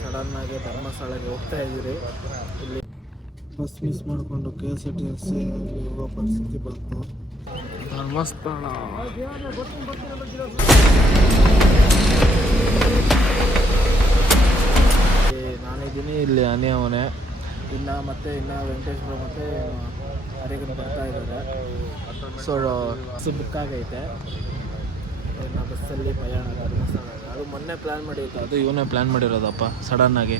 ಸಡನ್ನಾಗಿ ಧರ್ಮಸ್ಥಳಕ್ಕೆ ಹೋಗ್ತಾ ಇದ್ದೀರಿ. ಇಲ್ಲಿ ಬಸ್ ಮಿಸ್ ಮಾಡಿಕೊಂಡು KSRTC ಹೋಗೋ ಪರಿಸ್ಥಿತಿ ಬಂತು. ಧರ್ಮಸ್ಥಳ ನಾನಿದ್ದೀನಿ, ಇಲ್ಲಿ ಆನೆ ಅವನೇ ಇನ್ನು ವೆಂಕಟೇಶ್ವರ ಮತ್ತು ಹರಿಗನ್ ಬರ್ತಾ ಇದ್ದಾರೆ. ಸೊ ಬುಕ್ಕಾಗೈತೆ ಇನ್ನು ಬಸ್ಸಲ್ಲಿ ಪ್ರಯಾಣ ಧರ್ಮಸ್ಥಳ. ಅದು ಮೊನ್ನೆ ಪ್ಲ್ಯಾನ್ ಮಾಡಿದ್ದು, ಅದು ಇವನೇ ಪ್ಲ್ಯಾನ್ ಮಾಡಿರೋದಪ್ಪ ಸಡನ್ನಾಗಿ.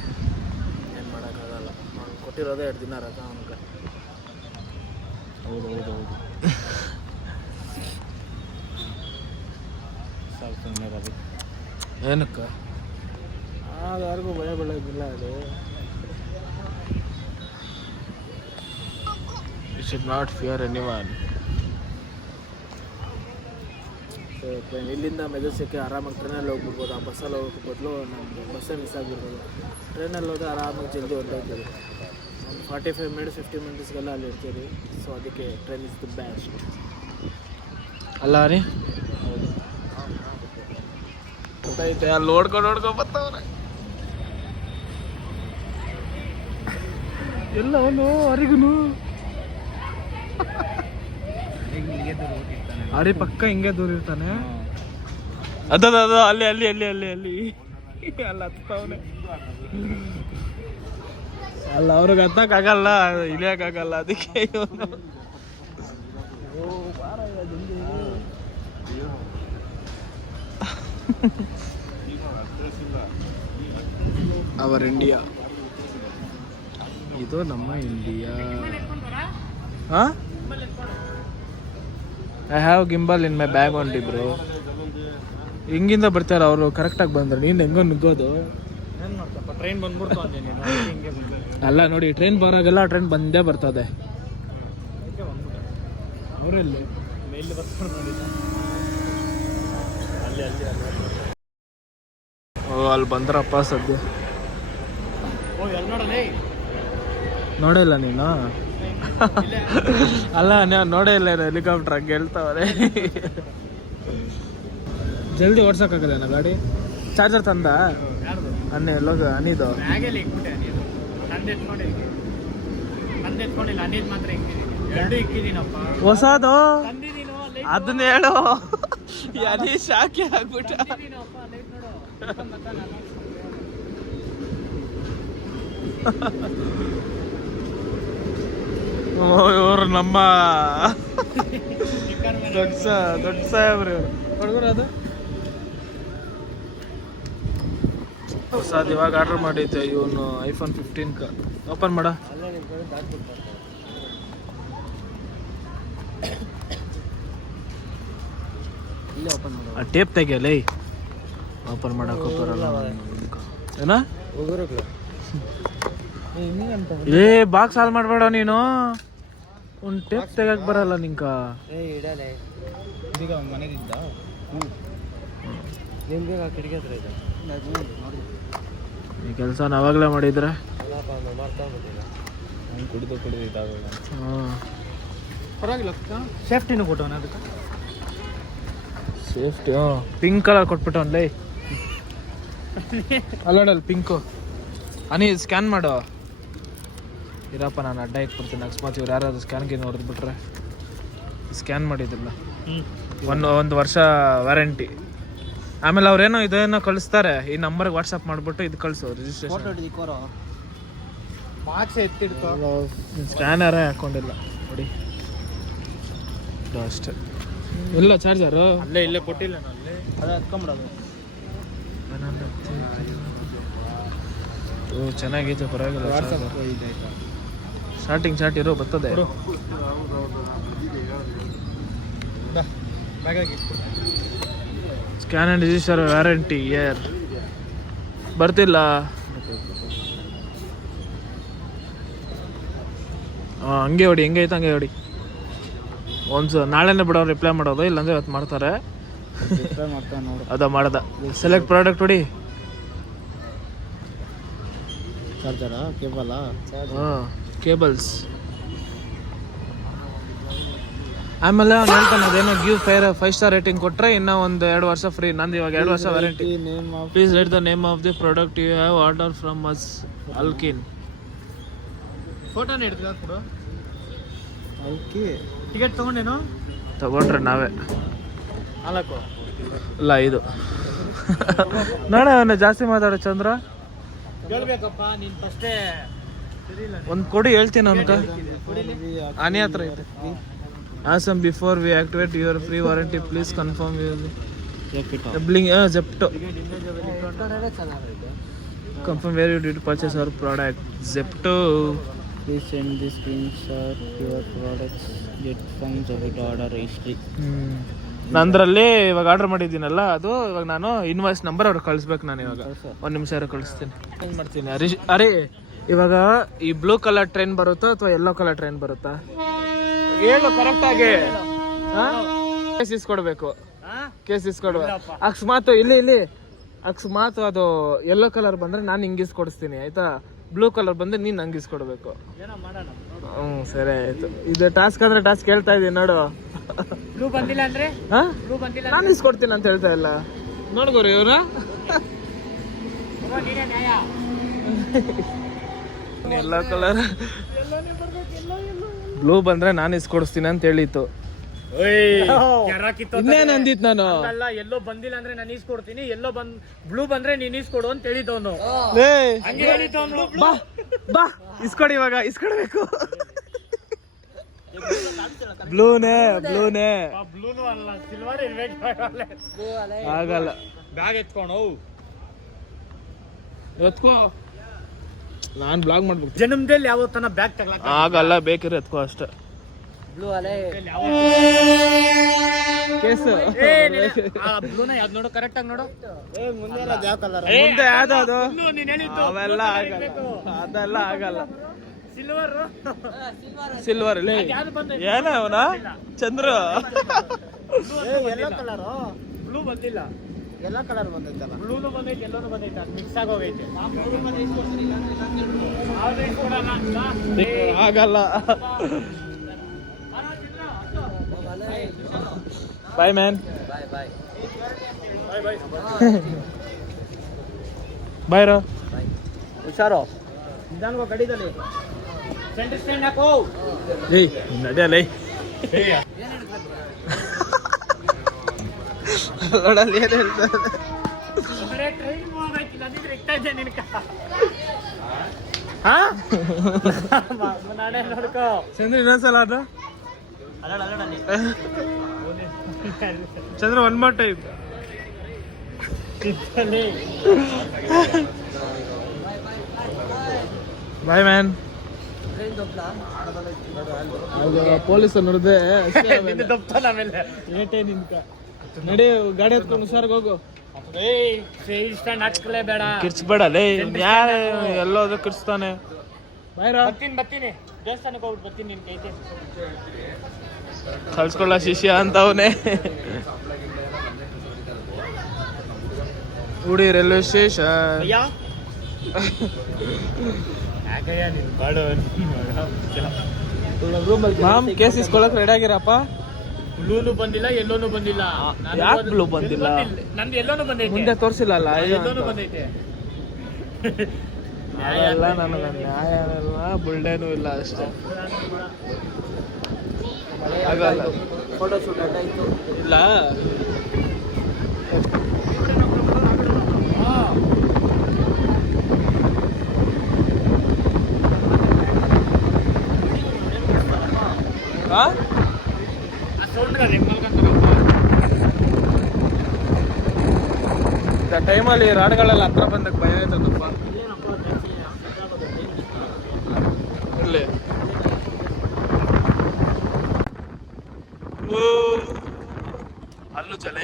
ಏನು ಮಾಡೋಕ್ಕಾಗಲ್ಲ, ನಾನು ಕೊಟ್ಟಿರೋದೇ 2 ದಿನ ರಜಾ ಅವನಿಗೆ. ಹೌದು ಏನಕ್ಕೆ ಅದು ಯಾರಿಗೂ ಭಯ ಬೀಳೋದಿಲ್ಲ. ಅದು you should not fear anyone. ಇಲ್ಲಿಂದ ಮೆಜೆಸ್ಟಿಕ್ಗೆ ಆರಾಮಾಗಿ ಟ್ರೈನಲ್ಲಿ ಹೋಗ್ಬಿಡ್ಬೋದು. ಆ ಬಸ್ಸಲ್ಲಿ ಹೋಗೋಕ್ಕೆ ಬದಲು ನಮಗೆ ಬಸ್ಸೇ ಮಿಸ್ ಆಗಿರ್ಬೋದು. ಟ್ರೈನಲ್ಲಿ ಹೋದರೆ ಆರಾಮಾಗಿ ಜಲ್ದಿ ಹೊರಟೋಗ್ತೀವಿ. ಒಂದು 45 ಮಿನಿಟ್ಸ್ 50 ಮಿನಿಟ್ಸ್ಗೆಲ್ಲ ಅಲ್ಲಿ ಇರ್ತೀವಿ. ಸೊ ಅದಕ್ಕೆ ಟ್ರೈನ್ ಇಸ್ ದ ಬೆಸ್ಟ್ ಅಲ್ಲ ರೀ. ಗೊತ್ತೈತೆ, ಅಲ್ಲಿ ನೋಡ್ಕೊಂಡು ಬರ್ತಾವ್ರೆ ಎಲ್ಲ. ಅವನು ಹರಿಗುನು ಹರಿ ಪಕ್ಕ ಹಿಂಗೆ ದೂರ ಇರ್ತಾನೆ. ಅದ ಅಲ್ಲಿ ಅಲ್ಲಿ ಅಲ್ಲಿ ಅಲ್ಲಿ ಅಲ್ಲಿ ಅಲ್ಲಿ ಹತ್ತವನೆ. ಅಲ್ಲ ಅವ್ರಿಗೆ ಹತ್ತಕ್ಕಾಗಲ್ಲ, ಇಳಿಯೋಕ್ಕಾಗಲ್ಲ. ಅದಕ್ಕೆ ಇವನು ಅವರ್ ಇಂಡಿಯಾ, ಇದು ನಮ್ಮ ಇಂಡಿಯಾ. ಹಾಂ, I have gimbal in my bag ಒಂಟಿ ಬ್ರೋ. ಹಿಂಗಿಂದ ಬರ್ತಾರೆ ಅವರು, ಕರೆಕ್ಟಾಗಿ ಬಂದ್ರೆ ನೀನು ಹೆಂಗೋ ನುಗ್ಗೋದು. ಟ್ರೈನ್ ಬಂದ್ಬಿಡ್ತು ಅಲ್ಲ ನೋಡಿ, ಟ್ರೈನ್ ಬರೋಗೆಲ್ಲ ಟ್ರೈನ್ ಬಂದೇ ಬರ್ತದೆ. ಅವರಲ್ಲಿ ಮೇಲೆ ಅಲ್ಲಿ ಬಂದ್ರಪ್ಪ ಸದ್ಯ. ನೋಡಿಲ್ಲ ನೀನು? ಅಲ್ಲ ನೋಡೇ ಇಲ್ಲ, ಹೆಲಿಕಾಪ್ಟರ್ ಹಂಗೆ ಹೇಳ್ತಾವ್ರೆ. ಜಲ್ದಿ ಓಡ್ಸೋಕ್ಕಾಗಲ್ಲ ಗಾಡಿ. ಚಾರ್ಜರ್ ತಂದ ಅನ್ನೆ ಎಲ್ಲೋಗ ಅನಿದು ಹೊಸದು ಅದನ್ನ ಹೇಳು. ಅನಿ ಶಾಕೆ ಆಗ್ಬಿಟ್ಟ. ಇವರು ನಮ್ಮ ದೊಡ್ಡ ಸಾಹೇಬ್ರಿ ಹುಡುಗರು. ಅದು ಹೊಸದು ಇವಾಗ ಆರ್ಡರ್ ಮಾಡಿದ್ದೆ. ಇವನು iPhone 15 ಓಪನ್ ಮಾಡ. ಟೇಪ್ ತೆಗಿಯಲ್ಲ, ಓಪನ್ ಮಾಡಕ್ಕೆ ಬರಲ್ಲ ಏನ. ಏ ಬಾಕ್ಸ್ ಹಾಲ್ ಮಾಡಬೇಡ ನೀನು. ಒಂದು ಟೇಪ್ ತೆಗಕ್ ಬರಲ್ಲ ನಿಂಕ. ಈ ಕೆಲಸ ನಾವಾಗಲೇ ಮಾಡಿದ್ರೆ ಸೇಫ್ಟಿನೂ ಕೊಟ್ಟವನ. ಅದಕ್ಕೆ ಸೇಫ್ಟಿ ಪಿಂಕ್ ಕಲರ್ ಕೊಟ್ಬಿಟ್ಟವನ್ಲೇ. ಅಲ್ಲೋಡಲ್ಲಿ ಪಿಂಕು. ಅನಿ ಸ್ಕ್ಯಾನ್ ಮಾಡು. ಇರಪ್ಪ, ನಾನು ಅಡ್ಡ ಇಟ್ಬಿಡ್ತೀನಿ. ಅಕಸ್ಮಾತ್ ಇವ್ರು ಯಾರಾದ್ರು ಸ್ಕ್ಯಾನ್ಗೆ ನೋಡಿದ್ಬಿಟ್ರೆ. ಸ್ಕ್ಯಾನ್ ಮಾಡಿದ್ದಿಲ್ಲ, ಒಂದು ವರ್ಷ ವ್ಯಾರಂಟಿ. ಆಮೇಲೆ ಅವ್ರೇನೋ ಇದೇನೋ ಕಳಿಸ್ತಾರೆ. ಈ ನಂಬರ್ಗೆ ವಾಟ್ಸಪ್ ಮಾಡಿಬಿಟ್ಟು ಇದು ಕಳಿಸು ರಿಜಿಸ್ಟ್ರೇಷನ್. ಸ್ಕ್ಯಾನರೇ ಹಾಕೊಂಡಿಲ್ಲ ನೋಡಿ ಅಷ್ಟೇ. ಇಲ್ಲ ಚಾರ್ಜರು ಇಲ್ಲೇ ಕೊಟ್ಟಿಲ್ಲ ನಾನು. ಅದೇ ಹತ್ಕೊಂಬಿಡೋದು. ಚೆನ್ನಾಗೈತೆ, ಪರವಾಗಿಲ್ಲ. ಸ್ಟಾರ್ಟಿಂಗ್ ಚಾಟ್ ಇರೋ ಬರ್ತದೆ. Scan and register warranty year ಬರ್ತಿಲ್ಲ. ಹಂಗೆ ಹೊಡಿ, ಹೆಂಗೆ ಐತೆ ಹಂಗೆ ಹೊಡಿ. ಒಂದು ನಾಳೆನೇ ಬಿಡೋ ರಿಪ್ಲೈ ಮಾಡೋದು, ಇಲ್ಲಾಂದ್ರೆ ಇವತ್ತು ಮಾಡ್ತಾರೆ. ಅದ ಮಾಡ್ದ. ಸೆಲೆಕ್ಟ್ ಪ್ರಾಡಕ್ಟ್ ಹೊಡಿ. ಚಾರ್ಜರಾ, ಕೇಬಲಾ? ಹಾಂ, ಕೇಬಲ್ಸ್. ಆಮೇಲೆ ಅವ್ನು ಹೇಳ್ತಾನೆ ಅದೇನೋ ಗಿವ್ 5 ಸ್ಟಾರ್ ರೇಟಿಂಗ್ ಕೊಟ್ಟರೆ ಇನ್ನೂ ಒಂದು 2 ವರ್ಷ ಫ್ರೀ. ನಂದು ಇವಾಗ 2 ವರ್ಷ warranty. Please write the name of the product you have order from us. ಅಲ್ಕಿನ್ ಫೋಟೋನ ಹಿಡಿದ ಕೊಡು. ಟಿಕೆಟ್ ತೊಗೊಂಡೇನು? ತಗೊಂಡ್ರೆ ನಾವೇ 4 ಇಲ್ಲ 5. ನೋಡ ಅವನ್ನ ಜಾಸ್ತಿ ಮಾತಾಡೋ ಚಂದ್ರ. ಹೇಳ್ಬೇಕಪ್ಪ ನೀನು ಫಸ್ಟೇ. ಒಂದು ಕೊಡಿ ಹೇಳ್ತೀನಿ ಅವನ್ಕ. ಆನೆ ಹತ್ರ ಐತೆ. Awesome, before we activate your free warranty, please confirm your Zepto. Confirm where you did purchase our product. Zepto. Please send the screenshot your products get from Zepto order history. ನಂದ್ರಲ್ಲಿ ಇವಾಗ ಆರ್ಡರ್ ಮಾಡಿದ್ದೀನಲ್ಲ, ಅದು ಇವಾಗ ನಾನು invoice number ಅವ್ರಿಗೆ ಕಳಿಸ್ಬೇಕು. ನಾನು ಇವಾಗ 1 ನಿಮಿಷ ಕಳಿಸ್ತೀನಿ. ಏನು ಮಾಡ್ತೀನಿ ಅರೆ ಇವಾಗ ಈ ಬ್ಲೂ ಕಲರ್ ಟ್ರೈನ್ ಬರುತ್ತಾ ಅಥವಾ ಯೆಲ್ಲೋ ಕಲರ್ ಟ್ರೈನ್ ಬರುತ್ತಾ? ಹೇಳು ಕರೆಕ್ಟಾಗಿ. ಕೇಸ್ ಇಸ್ಕೊಡ್ಬೇಕು. ಕೇಸ್ ಇಸ್ಕೊಡ್ಬೇಕು. ಅಕಸ್ಮಾತ್ ಇಲ್ಲಿ ಅಕಸ್ಮಾತ್ ಅದು ಯೆಲ್ಲೋ ಕಲರ್ ಬಂದ್ರೆ ನಾನು ಹಿಂಗಿಸ್ಕೊಡಿಸ್ತೀನಿ ಆಯ್ತಾ. ಬ್ಲೂ ಕಲರ್ ಬಂದ್ರೆ ನೀನು ನಂಗೆ ಇಸ್ಕೊಡ್ಬೇಕು. ಸರಿ ಆಯ್ತು. ಇದು ಟಾಸ್ಕ್ ಅಂದ್ರೆ ಟಾಸ್ಕ್ ಹೇಳ್ತಾ ಇದೀನಿ ನೋಡು. ಬ್ಲೂ ಬಂದಿಲ್ಲ ಅಂದ್ರೆ ನಾನು ಇಸ್ಕೊಡ್ತೀನಿ ಅಂತ ಹೇಳ್ತಾ ಇಲ್ಲ. ನೋಡ್ಗೋರಿ ಇವ್ರ ಯೆಲ್ಲೋ ಕಲರ್ ಬ್ಲೂ ಬಂದ್ರೆ ನಾನು ಇಸ್ಕೊಡಿಸ್ತೀನಿ ಅಂತ ಹೇಳಿತ್ತು. ಇನ್ನೇನು ಅಂದಿತ್ತು ನಾನು. ಎಲ್ಲೋ ಬಂದಿಲ್ಲ ಅಂದ್ರೆ ನಾನು ಈಸ್ಕೊಡ್ತೀನಿ, ಎಲ್ಲೋ ಬ್ಲೂ ಬಂದ್ರೆ ನೀನ್ ಈಸ್ಕೊಡು ಅಂತ ಹೇಳಿದವನು. ಬಾ ಇಸ್ಕೊಡಿ, ಇವಾಗ ಇಸ್ಕೊಡ್ಬೇಕು. ಬ್ಲೂನೇ ಬ್ಲೂನು ಅಲ್ಲ, ಸಿಲ್ವರ್ ಇರ್ಬೇಕು. ಆಗಲ್ಲ. ಬ್ಯಾಗ್ ಎತ್ಕೊಂಡು ಎತ್ಕೋ. ನಾನ್ ಬ್ಲಾಗ್ ಮಾಡ್ಬೇಕು. ಜನ್ಮದಲ್ಲಿ ಯಾವತ್ತನ ಬ್ಯಾಗ್ ತಗೊಳಕ ಆಗಲ್ಲ, ಬೇಕಿದ್ರೆ ಎತ್ಕೋ ಅಷ್ಟೇ. ಬ್ಲೂ ಅಲೆ ಕೇಸ್ ಬ್ಲೂನ ಯಾವ್ದು ನೋಡು, ಕರೆಕ್ಟ್ ಆಗಿ ನೋಡು. ಮುಂದೆ ಯಾವ್ದು ಅವೆಲ್ಲ ಆಗಲ್ಲ, ಅದೆಲ್ಲ ಆಗಲ್ಲ. ಸಿಲ್ವರ್ ಏನ ಅವನ ಚಂದ್ರ. ಎಲ್ಲೋ ಕಲರ್ ಬ್ಲೂ ಬಂದಿಲ್ಲ, ಎಲ್ಲೋ ಕಲರ್ ಬಂದೈತಲ್ಲ. ಬ್ಲೂನು ಬಂದೈತೆ, ಎಲ್ಲೋನು ಬಂದೈತೆ, ಅದು ಮಿಕ್ಸ್ ಆಗೋಗೈತೆ. ಆಗಲ್ಲ. ಬಾಯ್ ಮ್ಯಾನ್. ಬಾಯ್ ರೋ. ಹುಷಾರು, ನಿಧಾನವಾಗಿ ಗಡಿದಲ್ಲಿ ಸೆಂಟರ್ ಸ್ಟ್ಯಾಂಡ್ ಹಾಕೋ. ಏಯ್ ನಡೆಯಲ್ಲ. ನೋಡಲ್ಲಿ ಏನು ಹೇಳ್ತಾರೆ. ಟ್ರೈನ್ ಹೋಗೈತಿಲ್ಲ ಅದಿದ್ರೆ ಇಕ್ತಾ ಇದ್ದೆ ನಿನ್ಕ. ನಾಳೆ ನೋಡ್ಕೋ ಚಂದ್ರ. ಇನ್ನೊಂದ್ಸಲ ಅದು ಚಂದ್ರ ಒನ್ ಮೋರ್ ಟೈಮ್. ಬಾಯ್ ಮ್ಯಾನ್. ಪೊಲೀಸ್ ನೋಡಿದೆ ನಡಿ, ಗಾಡಿ ಎತ್ಕೊಂಡು ಹುಷಾರ್ಗೆ ಹೋಗು. ಬೇಡ ಕಿರ್ಚ್ಬೇಡ ಲೇ. ಯಾರ ಎಲ್ಲೋದ್ರೆ ಕಿರ್ಚ್ತಾನೆ. ಬಾಯ್ರಾ. ಬರ್ತೀನಿ ದೇವಸ್ಥಾನಕ್ಕೆ ಹೋಗ್ಬಿಟ್ಟು ಬರ್ತೀನಿ. ನಿನ್ ಕೈತೆ ಕಳ್ಸ್ಕೊಳ್ಳ ಶಿಷ್ಯ ಅಂತವನೇ. ಉಡಿ ರೈಲ್ವೆ ಸ್ಟೇಷನ್. ಮಾಮ್ ಕೇಸ್ ಇಸ್ಕೊಳಕ್ ರೆಡಿ ಆಗಿರಪ್ಪ. ಬ್ಲೂನು ಬಂದಿಲ್ಲ, ಎಲ್ಲೋನು ಬಂದಿಲ್ಲ. ಯಾಕೆ ಬ್ಲೂ ಬಂದಿಲ್ಲ? ನಂದು ಎಲ್ಲೋನು ಬಂದೈತೆ, ಮುಂದೆ ತೋರಿಸಿಲ್ಲ. ಎಲ್ಲೋನು ಬಂದೈತೆ. ಎಲ್ಲ ನನಗೆ ನ್ಯಾಯ ಅಲ್ಲ, ಬುಲ್ಡೇನು ಇಲ್ಲ ಅಷ್ಟೇ. ಆಗಲ್ಲ. ಫೋಟೋ ಶೂಟ್ ಆಯ್ತು ಇಲ್ಲ. ಟೈಮಲ್ಲಿ ರಾಡ್ಗಳೆಲ್ಲ ಹತ್ರ ಬಂದಕ್ಕೆ ಭಯ ಆಯ್ತದಪ್ಪ. ಇಲ್ಲಿ ಅಲ್ಲೂ ಜಲ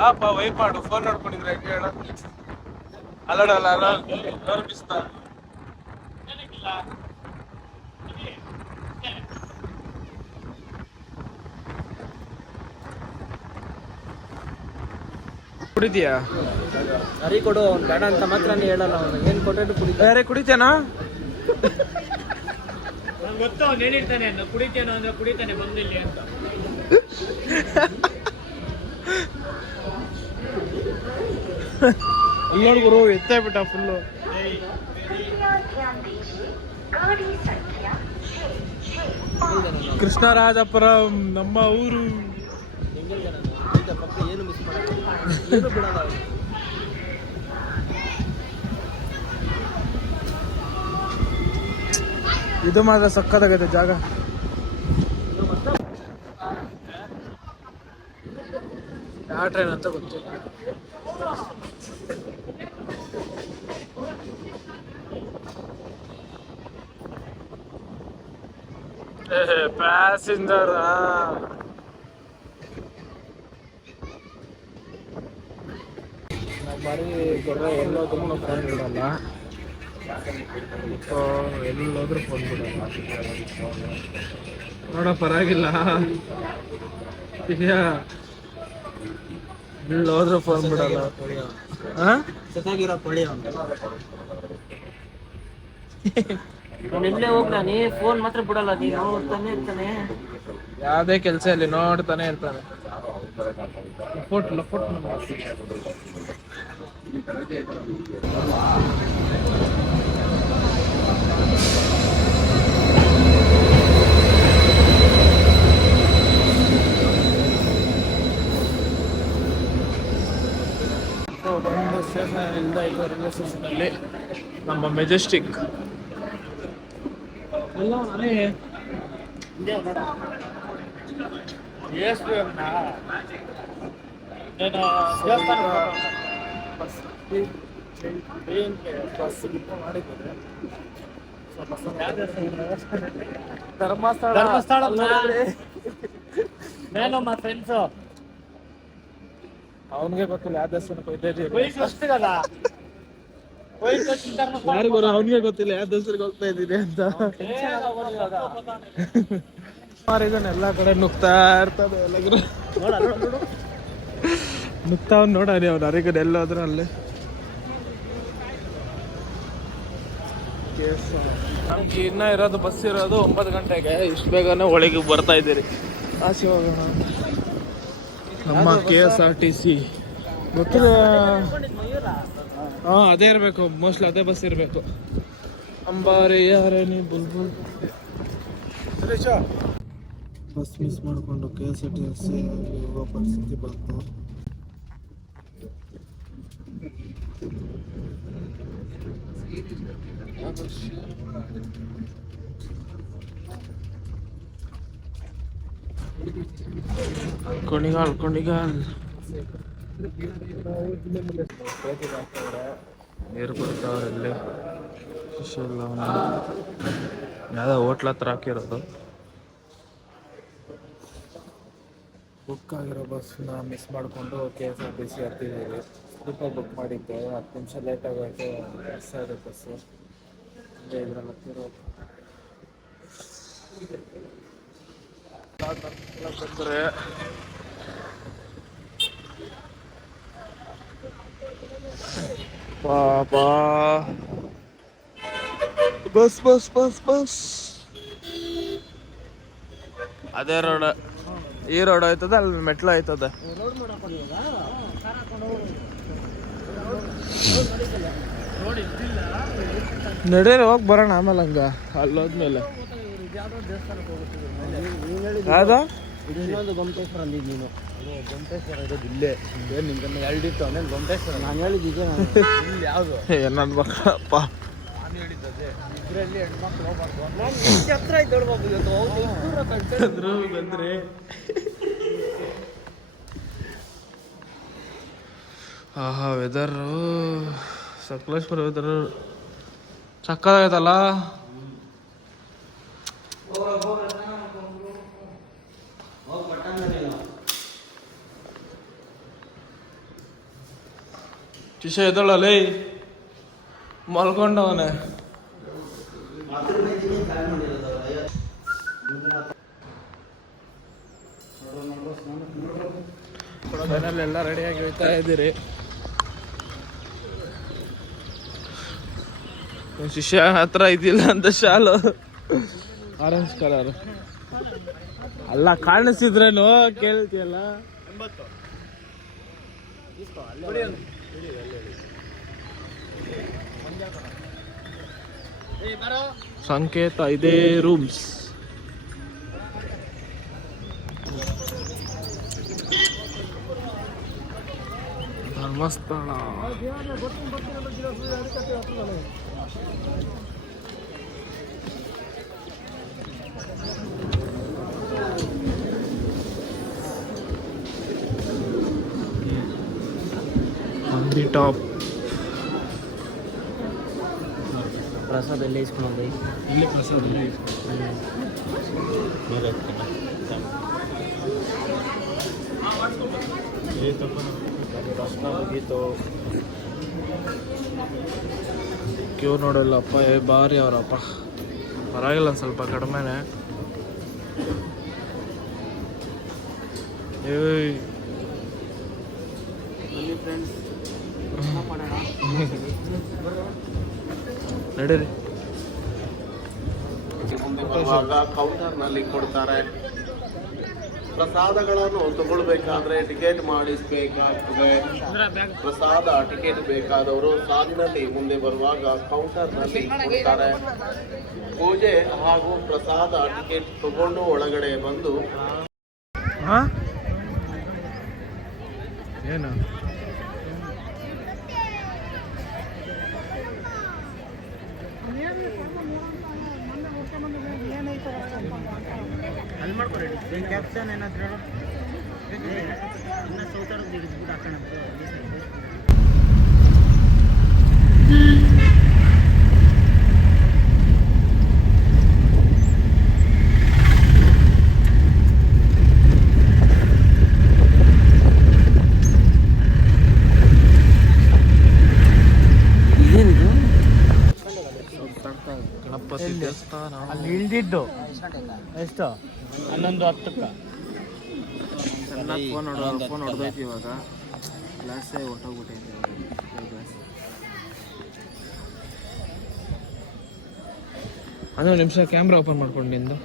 ಪಾಪ ವೈಪ್ ಮಾಡು. ಫೋನ್ ನೋಡ್ಕೊಂಡಿದ್ರೆ ಕೇಳ. ಅಲ್ಲಡಲ್ಲ ಬಿಸ್ತಾ. ಕುಡಿತೀಯಾ? ಸರಿ ಕೊಡು, ಅವ್ನು ಬೇಡ ಅಂತ ಮಾತ್ರ ಹೇಳಲ್ಲ. ಅವನು ಏನು ಕೊಟ್ಟರು ಕುಡಿತಾರೆ. ಬೇರೆ ಕುಡಿತೇನಾ? ನಂಗೆ ಗೊತ್ತು ಅವ್ನು ಹೇಳಿರ್ತಾನೆ, ಕುಡಿತೇನೋ ಅಂದ್ರೆ ಕುಡಿತಾನೆ ಬಂದಿಲ್ಲಿ ಅಂತ. ನೋಡಿ ಗುರು ಎತ್ತೇ ಬಿಟ್ಟ ಫುಲ್ಲು. ಕೃಷ್ಣರಾಜಪುರಂ ನಮ್ಮ ಊರು. ಏನು ಮಿಸ್ ಮಾಡಲ್ಲ, ಏನು ಬಿಡಲ್ಲ. ಇದು ಮಾತ್ರ ಸಕ್ಕತ್ತಾಗೈತೆ ಜಾಗ. ಯಾವ ಟ್ರೈನ್ ಅಂತ ಗೊತ್ತಿಲ್ಲ. ಪ್ಯಾಸೆಂಜರ್ ಬರೀ ಗೊರ್ರೆ ಎಲ್ಲೋದ್ರೂ ಫೋನ್ ಬಿಡಲ್ಲ. ಎಲ್ಲೋದ್ರೂ ಫೋನ್ ಬಿಡಲ್ಲ. ನೋಡ ಪರವಾಗಿಲ್ಲ, ಎಲ್ಲೋದ್ರೂ ಫೋನ್ ಬಿಡಲ್ಲ. ಸತ್ತಾಗಿರೋ ಪೊಳಿ ಅವನು. ಎಲ್ಲೇ ಹೋಗ್ ನಾನು ಫೋನ್ ಮಾತ್ರ ಬಿಡಲ್ಲ. ನೀನು ನೋಡ್ತಾನೆ ಇರ್ತಾನೆ, ಯಾವುದೇ ಕೆಲಸ ಇಲ್ಲಿ ನೋಡ್ತಾನೆ ಇರ್ತಾನೆ. ಒಂದು ಸ್ಟೇಷನಿಂದ ಇದು ರೈಲ್ವೆ ಸ್ಟೇಷನಲ್ಲಿ ನಮ್ಮ ಮೆಜೆಸ್ಟಿಕ್ ಎಲ್ಲ ನಾನೇ ಧರ್ಮಸ್ಥಳ ನಮ್ಮ ಫ್ರೆಂಡ್ಸು. ಅವನಿಗೆ ಗೊತ್ತಿಲ್ಲ ಯಾವ ದೇವಸ್ಥಾನಕ್ಕೆ ಹೋಗ್ತಾ ಯಾರಿಗೂ ಅವನಿಗೆ ಗೊತ್ತಿಲ್ಲ ಯಾವ ದೇವಸ್ಥಾನಕ್ಕೆ ಹೋಗ್ತಾ ಇದ್ದೀನಿ ಅಂತ. ಇದನ್ನ ಎಲ್ಲಾ ಕಡೆ ನುಗ್ತಾ ಇರ್ತದೆ. ನುಗ್ತಾವ್ ನೋಡ ಅವ್ನು ಅರಿಗಡೆ ಎಲ್ಲೋದ್ರು ಅಲ್ಲೇ. ನಮ್ಗೆ ಇನ್ನ ಇರೋದು ಬಸ್ ಇರೋದು 9 ಗಂಟೆಗೆ. ಇಷ್ಟು ಬೇಗನೆ ಒಳಗೆ ಬರ್ತಾ ಇದ್ದೀರಿ. ಆಚೆ ಹೋಗೋಣ. ನಮ್ಮ KSRTC ಗೊತ್ತಿಲ್ಲ. ಹಾಂ ಅದೇ ಇರಬೇಕು, ಮೋಸ್ಟ್ಲಿ ಅದೇ ಬಸ್ ಇರಬೇಕು. ಅಂಬಾರಿ ಯಾರೇ ನೀ ಬುಲ್ಬುಲ್. ಬಸ್ ಮಿಸ್ ಮಾಡಿಕೊಂಡು KSRTC ಹೋಗೋ ಪರಿಸ್ಥಿತಿ ಬಂತು. ಕುಣಿಗಾಲ್ ನೀರು ಕೊಡ್ತಾವ್ರಲ್ಲಿ. ಯಾವುದೋ ಹೋಟ್ಲ ಹತ್ರ ಹಾಕಿರೋದು. ಬುಕ್ ಆಗಿರೋ ಬಸ್ನ ಮಿಸ್ ಮಾಡಿಕೊಂಡು KSRTC ಹತ್ತಿದ್ದೀವಿ. ಸ್ಲೀಪರ್ ಬುಕ್ ಮಾಡಿದ್ದೆ, 10 ನಿಮಿಷ ಲೇಟ್ ಆಗೋಯ್ತು. ಬಸ್ ಇದೆ ಬಸ್ಸು ಇದ್ರಲ್ಲಿ ಹತ್ತಿರೋದು. ಬಂದರೆ ಪಾಪಾ ಬಸ್ ಬಸ್ ಬಸ್ ಬಸ್ ಅದೇ ರೋಡ್. ಈ ರೋಡ್ ಆಯ್ತದ, ಅಲ್ಲಿ ಮೆಟ್ಲು ಆಯ್ತದ. ನಡೀರಿ ಹೋಗಿ ಬರೋಣ ಆಮೇಲೆ. ಹಂಗ ಅಲ್ಲೋದ್ಮೇಲೆ ಯಾವ್ದ ಇನ್ನೊಂದು ಗೊಮ್ಮಟೇಶ್ವರ ಅಂದಿದ್ದು ನೀನು. ಗೊಮ್ಮಟೇಶ್ವರ ಇರೋದು ಇಲ್ಲೇ. ಏನು ನಿಮ್ಗೆ ಹೇಳಿತ್ತು ಅವನೇನು ಗೊಮ್ಮಟೇಶ್ವರ? ನಾನು ಹೇಳಿದ್ದೆ ಯಾವುದು ನನ್ನ ಮಕ್ಕಳಪ್ಪ. ನಾನು ಹೇಳಿದ್ದೆ ಇದರಲ್ಲಿ ಹೆಣ್ಮಕ್ಳು ಹೋಗ್ಬಾರ್ದು. ನಾನು ಎಷ್ಟು ಹತ್ರ ಇದ್ದು ಹೇಳ್ಬೋದು ಬಂದ್ರೆ. ಆಹಾ ವೆದರು ಸಕಲೇಶ್ಪುರ ವೆದರು ಸಕ್ಕತ್ತಾಗೈತಲ್ಲ. ಕಿಶ ಎದ್ದಳಲ್ಲೇ ಮಲ್ಕೊಂಡವನೆ. ಫೈನಲ್ ಎಲ್ಲ ರೆಡಿಯಾಗಿ ಹೋಗ್ತಾ ಇದ್ದೀರಿ. ಶಿಷ್ಯ ಹತ್ರ ಇದಿಲ್ಲ ಅಂತ ಶಾಲು ಆರೆಂಜ್ ಕಲರ್ ಅಲ್ಲ, ಕಾಣಿಸಿದ್ರೇನು ಕೇಳ್ತಿಯಲ್ಲ. ಸಂಕೇತ ಇದೇ ರೂಮ್ಸ್. ಧರ್ಮಸ್ಥಳ. ನಂದಿ ಟಾಪ್. ಪ್ರಸಾದ ಎಲ್ಲ ಇಸ್ಕೊಂಡು ಇಲ್ಲಿ ಪ್ರಸಾದ ದರ್ಶನ ಮುಗೀತು. ಕ್ಯೂ ನೋಡಲ್ಲಪ್ಪ, ಭಾರಿ ಅವರಪ್ಪ. ಪರವಾಗಿಲ್ಲ, ಒಂದು ಸ್ವಲ್ಪ ಕಡಿಮೆನೆ. ಏಯ್ ನಡೀರಿ. ಮುಂದೆ ಬರುವಾಗ ಕೌಂಟರ್ನಲ್ಲಿ ಕೊಡ್ತಾರೆ. ಪ್ರಸಾದಗಳನ್ನು ತಗೊಳ್ಬೇಕಾದ್ರೆ ಟಿಕೆಟ್ ಮಾಡಿಸಬೇಕಾಗ್ತದೆ. ಪ್ರಸಾದ ಟಿಕೆಟ್ ಬೇಕಾದವರು ಸಾಲಿನಲ್ಲಿ ಮುಂದೆ ಬರುವಾಗ ಕೌಂಟರ್ನಲ್ಲಿ ಕೊಡ್ತಾರೆ. ಪೂಜೆ ಹಾಗೂ ಪ್ರಸಾದ ಟಿಕೆಟ್ ತಗೊಂಡು ಒಳಗಡೆ ಬಂದು ಏನು ಅಲ್ಲಿ ಮಾಡ್ಕೊಡಿ ಕ್ಯಾಪ್ಷನ್ ಏನಾದ್ರು ಇನ್ನು ಸೌತಾರದ್ದು ಹಿಡಿದ್ಬಿಟ್ಟು ಹಾಕೋಣ. ಗಣಪತಿ ದೇವಸ್ಥಾನ. ಅಲ್ಲಿ ಇಳ್ದಿದ್ದು ಎಷ್ಟು 11:10. ಫೋನ್ ಹೊಡೆದೈತಿ ಇವಾಗ. ಗ್ಲಾಸೇ ಹೊಟ್ಟೋಗ್ಬಿಟ್ಟೈತೆ ಗ್ಲಾಸ್. ಒಂದು ನಿಮಿಷ ಕ್ಯಾಮ್ರಾ ಓಪನ್ ಮಾಡ್ಕೊಂಡು ನಿಂದು.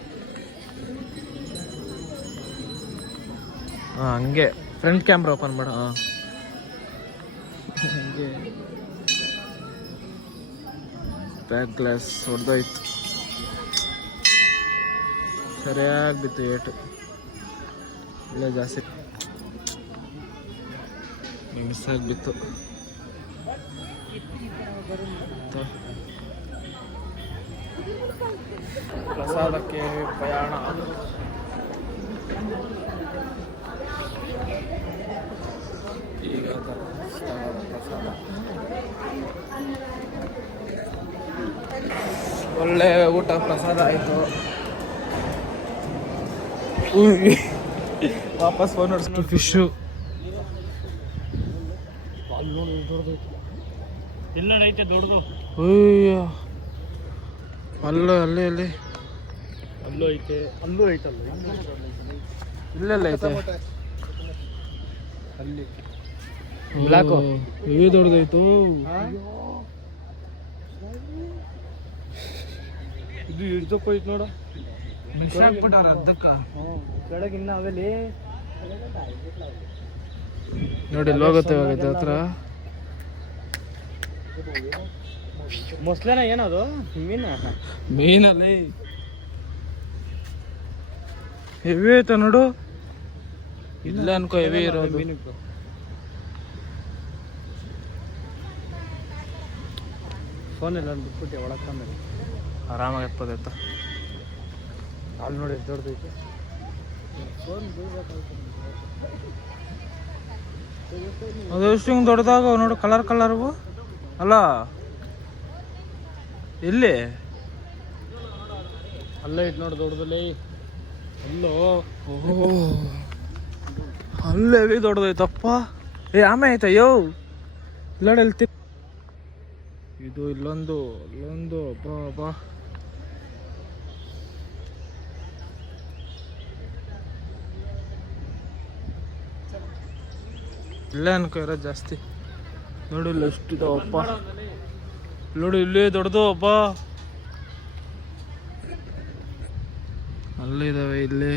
ಹಾಂ, ಹಂಗೆ ಫ್ರಂಟ್ ಕ್ಯಾಮ್ರಾ ಓಪನ್ ಮಾಡು. ಹಾಂ, ಹಂಗೆ ಬ್ಯಾಕ್ ಗ್ಲಾಸ್ ಹೊಡೆದೋಯ್ತು. ಸರಿಯಾಗಿ ಬಿತ್ತು ಏಟು. ಇಲ್ಲ ಜಾಸ್ತಿ ಮಿಸ್ ಆಗಿಬಿತ್ತು. ಪ್ರಸಾದಕ್ಕೆ ಪ್ರಯಾಣ. ಈಗ ಪ್ರಸಾದ ಒಳ್ಳೆ ಊಟ ಪ್ರಸಾದ ಆಯಿತು. ವಾಪಸ್ ಫೋನ್ ಹೊಡ್ಸ್ತು. ಫಿಶು ಎಲ್ಲೈತೆ ದೊಡ್ಡದು. ಅಯ್ಯೋ, ಅಲ್ಲೇ ಅಲ್ಲಿ ಅಲ್ಲೂ ಐತೆ, ಅಲ್ಲೂ ಐತಲ್ಲ, ಇಲ್ಲೆಲ್ಲ ಐತೆ. ಅಲ್ಲಿ ಬ್ಲಾಕು ದೊಡ್ಡದಾಯ್ತು. ಇದು ಹಿಡ್ದಕ್ಕೋಯ್ತು ನೋಡು. ಮಿಸ್ ಆಗ್ಬಿಟ್ಟಾರ ಅರ್ಧಕ್ಕ. ಕೆಳಗೆ ಇನ್ನ ಅವೆಲ್ಲಿ ನೋಡಿ, ಇಲ್ಲಿ ಹೋಗುತ್ತೆ ಇವಾಗ ಹತ್ರ. ಮೊಸಳೆನ ಏನದು? ಮೀನಲ್ಲಿ ಹೆವಿ ಐತ ನೋಡು. ಇಲ್ಲ ಅನ್ಕೋ ಹೆವಿ ಇರೋದು. ಫೋನ್ ಎಲ್ಲ ಬಿಟ್ಬಿಟ್ಟು ಒಳಗೆ ಆರಾಮಾಗಿ ಎತ್ಬೋದೈತ. ಅಲ್ಲಿ ನೋಡಿ ದೊಡ್ಡದೈತೆ. ಅದು ಎಷ್ಟು ಹಿಂಗೆ ದೊಡ್ಡದಾಗ ನೋಡು, ಕಲರ್ ಕಲರ್ವು ಅಲ್ಲ. ಎಲ್ಲಿ ಅಲ್ಲೇ ಐತೆ ನೋಡಿ ದೊಡ್ಡದಲ್ಲಿ. ಅಲ್ಲೋ, ಅಲ್ಲೇ ಹೆವಿ ದೊಡ್ಡದೈತಪ್ಪ. ಆಮೆ ಐತ ಯೋ ಇಲ್ಲಡೆಲ್ತಿ. ಇದು ಇಲ್ಲೊಂದು ಅಬ್ಬಾ ಅಬ್ಬಾ. ಇಲ್ಲೇ ಅನ್ಕೋ ಇರೋದು ಜಾಸ್ತಿ. ನೋಡಿ ಇಲ್ಲಿ ಎಷ್ಟಿದಾವಪ್ಪ, ನೋಡಿ ಇಲ್ಲಿ ದೊಡ್ಡದು ಅಪ್ಪ, ಅಲ್ಲಿದ್ದಾವೆ, ಇಲ್ಲಿ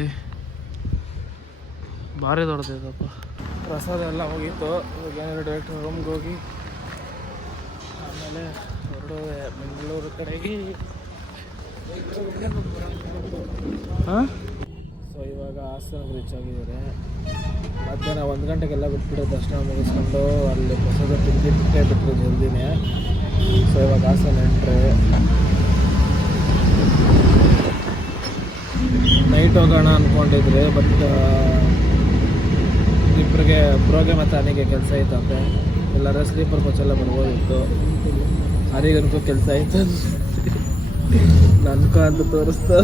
ಭಾರಿ ದೊಡ್ಡದಿದಪ್ಪ. ಪ್ರಸಾದ ಎಲ್ಲ ಹೋಗಿತ್ತು. ಇವಾಗ ಏನಾದ್ರು ಡೈರೆಕ್ಟ್ ರೂಮ್ಗೆ ಹೋಗಿ ಆಮೇಲೆ ಹೊರಡೋದೆ ಬೆಂಗಳೂರು ಕಡೆಗೆ. ಹಾಂ, ಸೊ ಇವಾಗ ಹಾಸನಕ್ಕೆ ರೀಚ್ ಆಗಿದ್ದಾರೆ. ಮಧ್ಯಾಹ್ನ 1 ಗಂಟೆಗೆಲ್ಲ ಬಿಟ್ಬಿಟ್ಟು ದರ್ಶನ ಮುಗಿಸ್ಕೊಂಡು ಅಲ್ಲಿ ಪ್ರಸಾದ ತಿಂದಿಟ್ಟೇ ಬಿಟ್ಟರು ಜಲ್ದಿನೇ. ಸೊ ಇವಾಗ ಹಾಸನ ಎಂಟ್ರೆ. ನೈಟ್ ಹೋಗೋಣ ಅಂದ್ಕೊಂಡಿದ್ರೆ, ಬಟ್ ಇಬ್ಬರಿಗೆ ಬ್ರೋಗೆ ಮತ್ತು ಅನಿಗೆ ಕೆಲಸ ಐತಂತೆ. ಎಲ್ಲರ ಸ್ಲೀಪರ್ ಕೋಚ್ ಎಲ್ಲ ಬರ್ಬೋದಿತ್ತು. ಹರಿಗನ್ಕೂ ಕೆಲಸ ಆಯ್ತು, ನನ್ಕೋ ಅಂತ ತೋರಿಸ್ತಾ.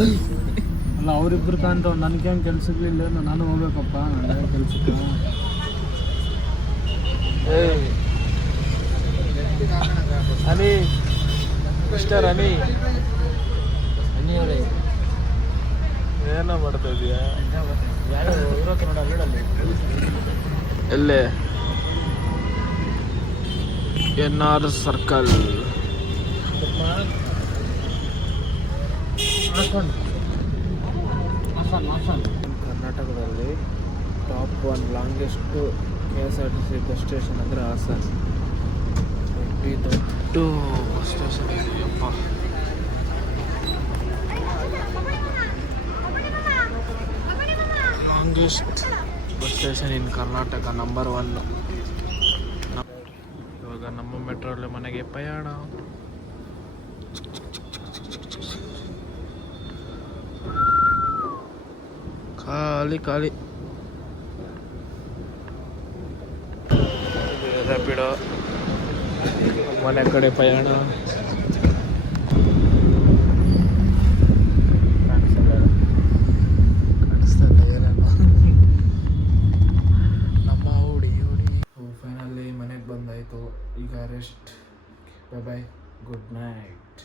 ಅಲ್ಲ ಅವ್ರಿಬ್ರು ಕಾಣ್ತಾವ, ನನಗೇನು ಕೆಲ್ಸಗಳಿಲ್ಲ, ನಾನು ಹೋಗ್ಬೇಕಪ್ಪ ಕೆಲ್ಸಕ್ಕೆ. ಅನಿ ಮಿಸ್ಟರ್ ಅನಿ, ಏನೋ ಮಾಡ್ತಾ ಇದೀಯಾ? ಎಲ್ಲೇ? NR circle. ಕರ್ನಾಟಕದಲ್ಲಿ top 1 longest KSRTC bus station ಅಂದರೆ ಹಾಸನ. ದೊಡ್ಡ ಬಸ್ ಸ್ಟೇಷನ್ ಇದೆಯಪ್ಪ. Longest bus station in Karnataka, number 1. ಇವಾಗ ನಮ್ಮ ಮೆಟ್ರೋಲ್ಲಿ ಮನೆಗೆ ಪಯಣ. ಖಾಲಿ ಖಾಲಿ. ರ್ಯಾಪಿಡೋ ಮನೆ ಕಡೆ ಪಯಣ. ಕಾಣಿಸ್ತಲ್ಲ ಏನೇನು. ನಮ್ಮ ಹುಡಿ ಫೈನಲಿ ಮನೆಗೆ ಬಂದಾಯಿತು. ಈಗ rest. Bye bye, good night.